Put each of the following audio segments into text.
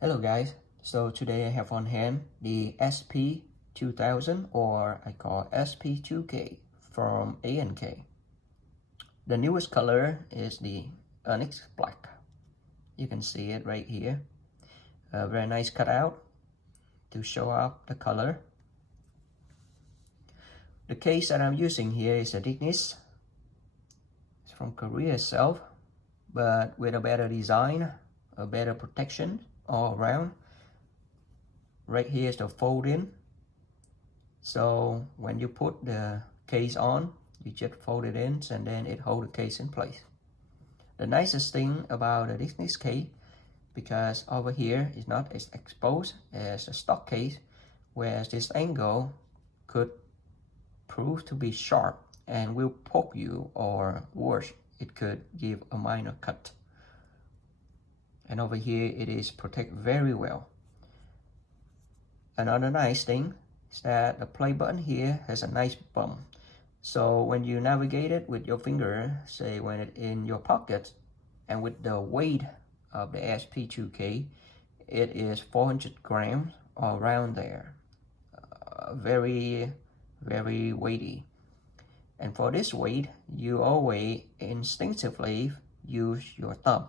Hello guys, so today I have on hand the SP2000 or I call SP2k from A&K. The newest color is the Onyx Black. You can see it right here. A very nice cutout to show up the color. The case that I'm using here is a Dignis. It's from Korea itself, but with a better design, a better protection all around. Right here is the fold-in. So when you put the case on, you just fold it in and then it holds the case in place. The nicest thing about the Dignis case, because over here is not as exposed as a stock case, whereas this angle could prove to be sharp and will poke you, or worse, it could give a minor cut. And over here it is protected very well. Another nice thing is that the play button here has a nice bump. So when you navigate it with your finger, say when it's in your pocket, and with the weight of the SP2k, it is 400 grams or around there. Very weighty. And for this weight, you always instinctively use your thumb.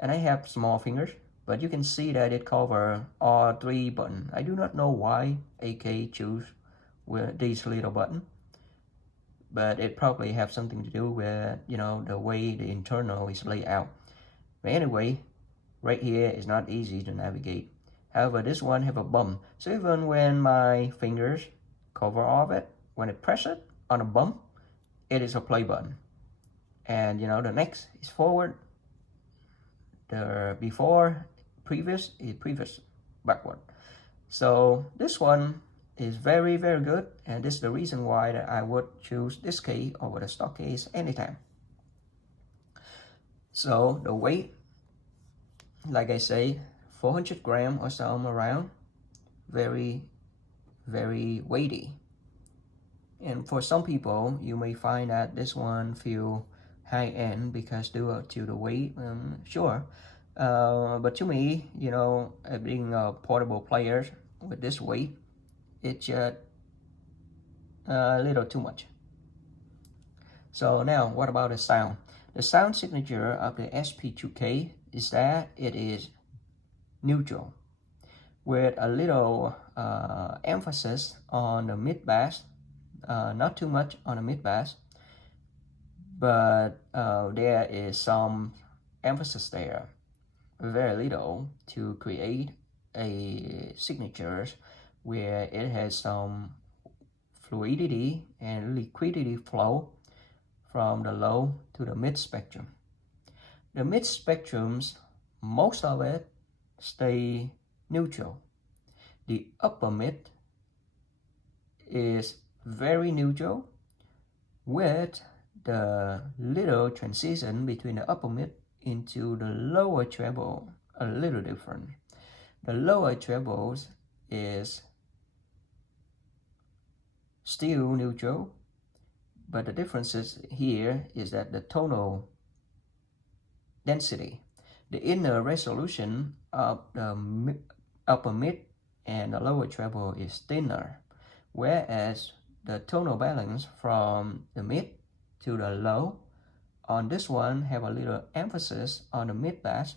And I have small fingers, but you can see that it covers all three buttons. I do not know why AK choose with these little buttons, but it probably have something to do with, the way the internal is laid out. But anyway, right here is not easy to navigate. However, this one have a bump. So even when my fingers cover all of it, when it press it on a bump, it is a play button. And the next is forward. The previous is backward. So this one is very good, and this is the reason why that I would choose this case over the stock case anytime. So the weight, like I say, 400 grams or some around. Very weighty. And for some people, you may find that this one feel high-end because due to the weight, sure. But to me, being a portable player with this weight, it's just a little too much. So now, what about the sound? The sound signature of the SP2k is that it is neutral, with a little emphasis on the mid-bass. Not too much on the mid-bass, but there is some emphasis there, very little, to create a signature where it has some fluidity and liquidity flow from the low to the mid spectrum. The mid spectrums, most of it stay neutral. The upper mid is very neutral, with the little transition between the upper mid into the lower treble a little different. The lower trebles is still neutral, but the differences here is that the tonal density, the inner resolution of the upper mid and the lower treble is thinner, whereas the tonal balance from the mid to the low on this one have a little emphasis on the mid bass.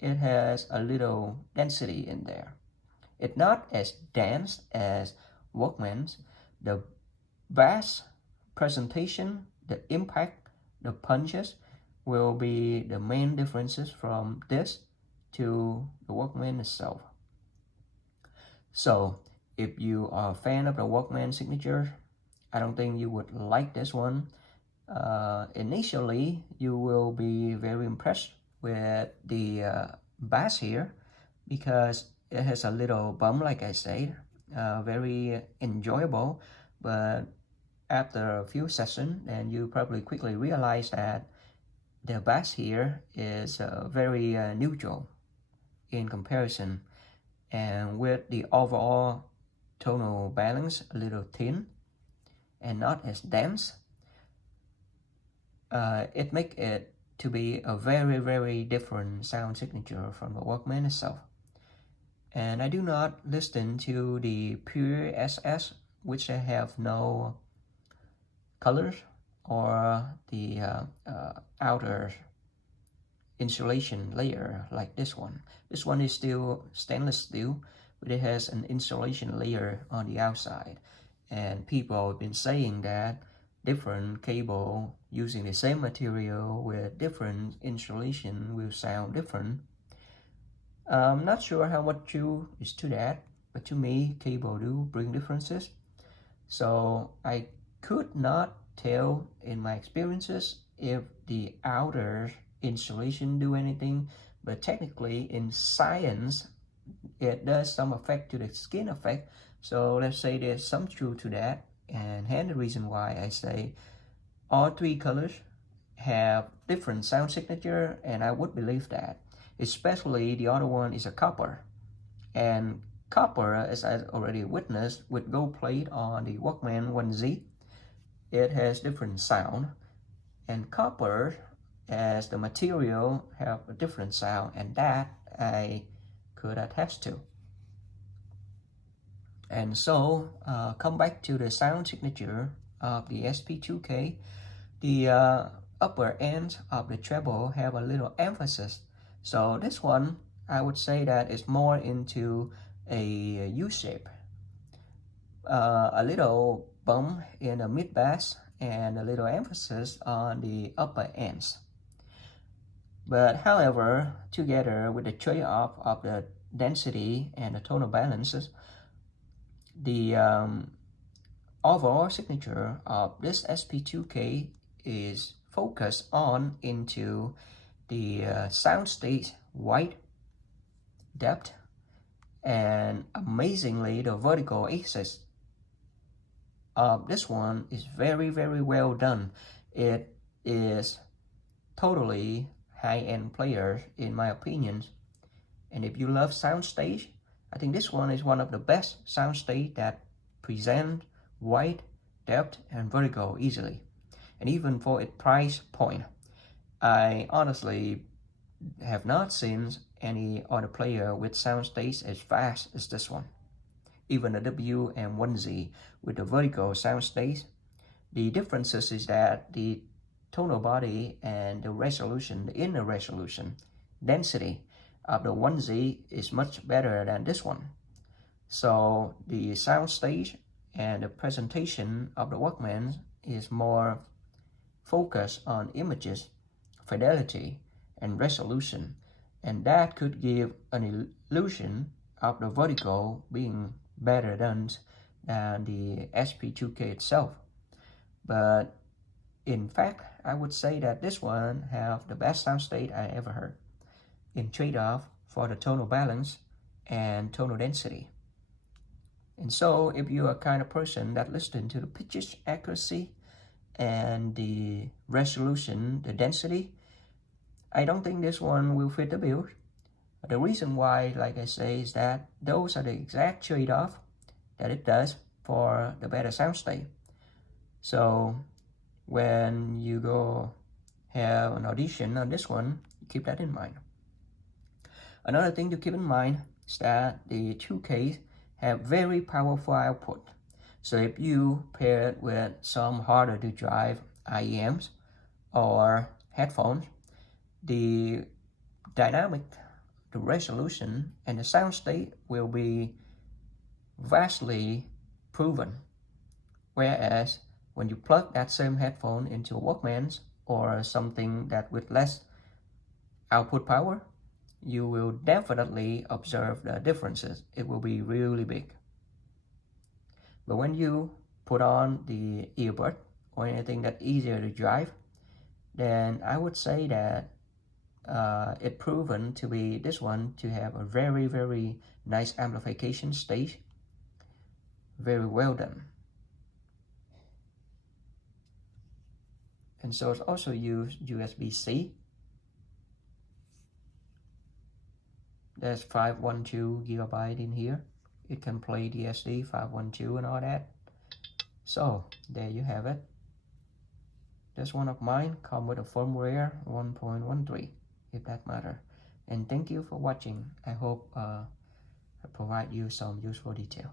It has a little density in there. It's not as dense as Walkman's. The bass presentation, the impact, the punches will be the main differences from this to the Walkman itself. So if you are a fan of the Walkman signature, I don't think you would like this one. Initially, you will be very impressed with the bass here, because it has a little bump, like I said, very enjoyable. But after a few sessions, then you probably quickly realize that the bass here is very neutral in comparison, and with the overall tonal balance a little thin and not as dense, it makes it to be a very, very different sound signature from the Walkman itself. And I do not listen to the pure SS, which have no colors or the outer insulation layer like this one. This one is still stainless steel, but it has an insulation layer on the outside. And people have been saying that different cable using the same material with different insulation will sound different. I'm not sure how much true is to that, but to me, cable do bring differences. So I could not tell in my experiences if the outer insulation do anything, but technically in science, it does some effect to the skin effect. So let's say there's some truth to that, and hence the reason why I say all three colors have different sound signature, and I would believe that. Especially the other one is a copper, and copper, as I already witnessed with gold plate on the Walkman 1Z, it has different sound, and copper as the material have a different sound, and that I could attest to. And so come back to the sound signature of the SP2k. The upper end of the treble have a little emphasis. So this one, I would say that it's more into a U-shape. A little bump in the mid bass and a little emphasis on the upper ends. But however, together with the trade-off of the density and the tonal balances, the overall signature of this SP2k is focused on into the soundstage white depth, and amazingly the vertical axis of this one is very, very well done. It is totally high-end player in my opinion, and if you love soundstage, I think this one is one of the best soundstage that present white depth and vertical easily. And even for its price point, I honestly have not seen any other player with soundstage as fast as this one. Even the WM1Z with the vertical soundstage, the differences is that the tonal body and the resolution, the inner resolution, density of the 1Z is much better than this one. So the soundstage and the presentation of the Walkman is more focused on images, fidelity, and resolution, and that could give an illusion of the vertical being better than the SP2k itself. But in fact, I would say that this one have the best soundstage I ever heard in trade-off for the tonal balance and tonal density. And so if you're a kind of person that listens to the pitch accuracy and the resolution, the density, I don't think this one will fit the bill. The reason why, like I say, is that those are the exact trade-off that it does for the better soundstage. So when you go have an audition on this one, keep that in mind. Another thing to keep in mind is that the 2K have very powerful output. So if you pair it with some harder to drive IEMs or headphones, the dynamic, the resolution, and the sound state will be vastly proven. Whereas when you plug that same headphone into a Walkman or something that with less output power, you will definitely observe the differences. It will be really big. But when you put on the earbud or anything that's easier to drive, then I would say that it's proven to be this one to have a very, very nice amplification stage. Very well done. And so it's also used USB-C. There's 512 gigabyte in here. It can play DSD 512 and all that. So there you have it. This one of mine come with a firmware 1.13, if that matter. And thank you for watching. I hope I provide you some useful detail.